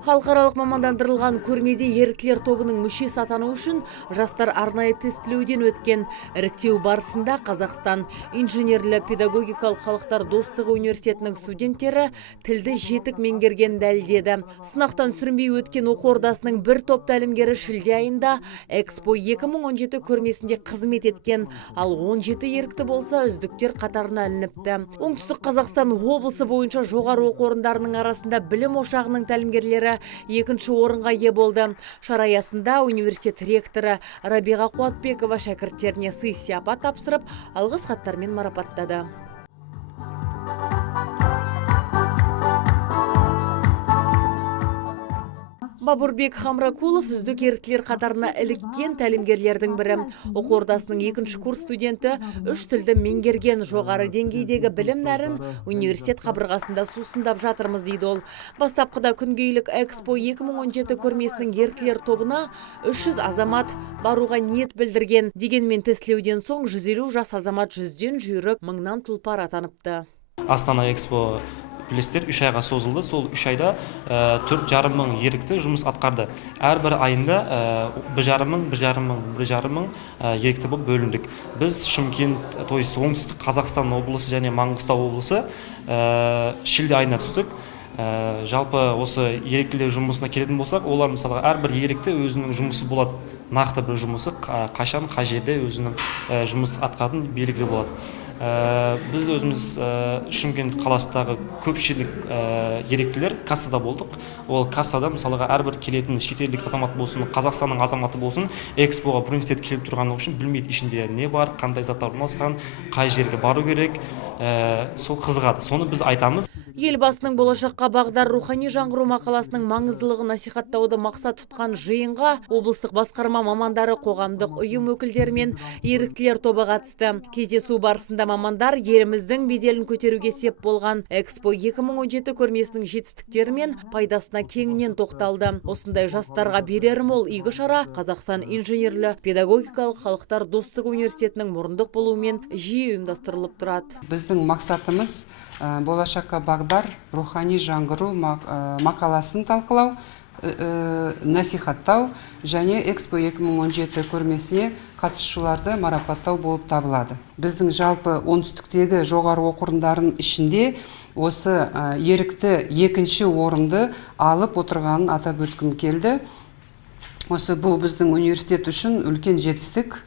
Халықаралық мамандандырылған көрмеде еріктілер тобының мүшесі атану үшін жастар арнайы тестілеуден өткен. Іріктеу барысында Қазақстан инженерлі-педагогикалық халықтар достығы университетінің студенттері тілді жетік меңгерген дәлелдеді. Сынақтан сүрінбей өткен оқу ордасының бір топ тәлімгері шілде айында Экспо 2017 көрмесінде қызмет еткен, ал 17 ерікті болса үздіктер қатарына ілініпті. Оңтүстік Қазақстан облысы бойынша жоғары оқу орындарының арасында білім ошағының тәлімгерлері екінші орынға ие болды. Шара аясында университет ректоры Рабиға Қуатбекова шәкірттеріне сый-сияпат тапсырып, алғыс хаттармен марапаттады. Бабурбек Хамракулов үздік еріктілер қатарына іліккен тәлімгерлердің бірі. Оқу ордасының екінші курс студенті үш тілді меңгерген, жоғары деңгейдегі білім нәрін университет қабырғасында сусындап жатырмыз дейді ол. Бастапқыда күнгейлік Экспо 2017 көрмесінің еріктілер тобына 300 азамат баруға ниет білдірген. Дегенмен тестілеуден соң 150 жас азамат 100-ден жүйрік, 1000-нан тұлпар атаныпты. Астана Экспо плестер 3 айға созылды. Сол 3 айда 4,5 мың ерікті жұмыс атқарды. Әрбір айында 1,5 мың ерікті болып бөліндік. Біз Шымкент, то есть оңтүстік Қазақстан облысы және Маңғыстау облысы шілде айына түстік. Жалпы осы еріктілер жұмысына келетін болсақ, олар мысалға әрбір ерікті өзінің жұмысы болады. Нақты бір жұмысы қашан, қай жерде өзінің жұмыс атқаратын белгілі болады. Біз өзіміз Шымкент қаласындағы көпшілік еріктілер кассада болдық. Ол кассада мысалға әрбір келетін шетелдік азамат болсын, Қазақстанның азаматы болсын, Экспоға бірінші рет келіп тұрғаны үшін білмейді ішінде не бар, қандай заттар орналасқан, қай жерге бару керек. Сол қызығады. Соны біз айтамыз. Елбасының болашаққа бағдар рухани жаңғыру мақаласының маңыздылығын насихаттауды мақсат тұтқан жиынға облыстық басқарма мамандары, қоғамдық ұйым өкілдері мен еріктілер тобы қатысты. Кездесу барысында мамандар еліміздің беделін көтеруге сеп болған Экспо 2017 көрмесінің жетістіктері мен пайдасына кеңінен тоқталды. Осындай жастарға берер мол игі шара Қазақстан инженерлі-педагогикалық халықтар достығы университетінің мұрындық болуымен жиі ұйымдастырылып тұрады. Біздің мақсатымыз болашаққа бағдар рухани жаңғыру мақаласын талқылау, насихаттау және Экспо 2017 көрмесіне қатысушыларды марапаттау болып табылады. Біздің жалпы оңтүстіктегі жоғары оқу орындарының ішінде осы ерікті екінші орынды алып отырғанын атап өткім келді. Бұл біздің университет үшін үлкен жетістік.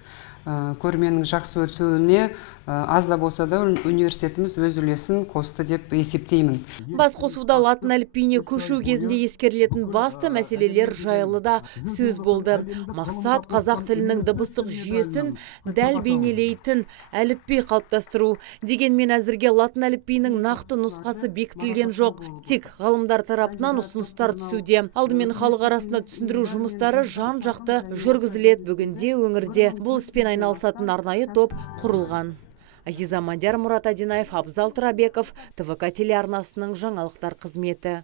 Көрменің жақсы өтуіне аз да болса да университетіміз өз үлесін қосты деп есептеймін. Басқосуда латын әліпбиіне көшу кезінде ескерілетін басты мәселелер жайлы да сөз болды. Мақсат қазақ тілінің дыбыстық жүйесін дәл бейнелейтін әліпби қалыптастыру. Дегенмен әзірге латын әліпбиінің нақты нұсқасы бекітілген жоқ. Тек ғалымдар тарапынан ұсыныстар түсуде. Алдымен халық арасында түсіндіру жұмыстары жан-жақты жүргізіледі. Бүгінде өңірде бұл іспен айналысатын арнайы топ құрылған. Азиза Мадияр, Мұрат Адинаев, Абзал Тұрабеков, ТВК телеарнасының жаңалықтар қызметі.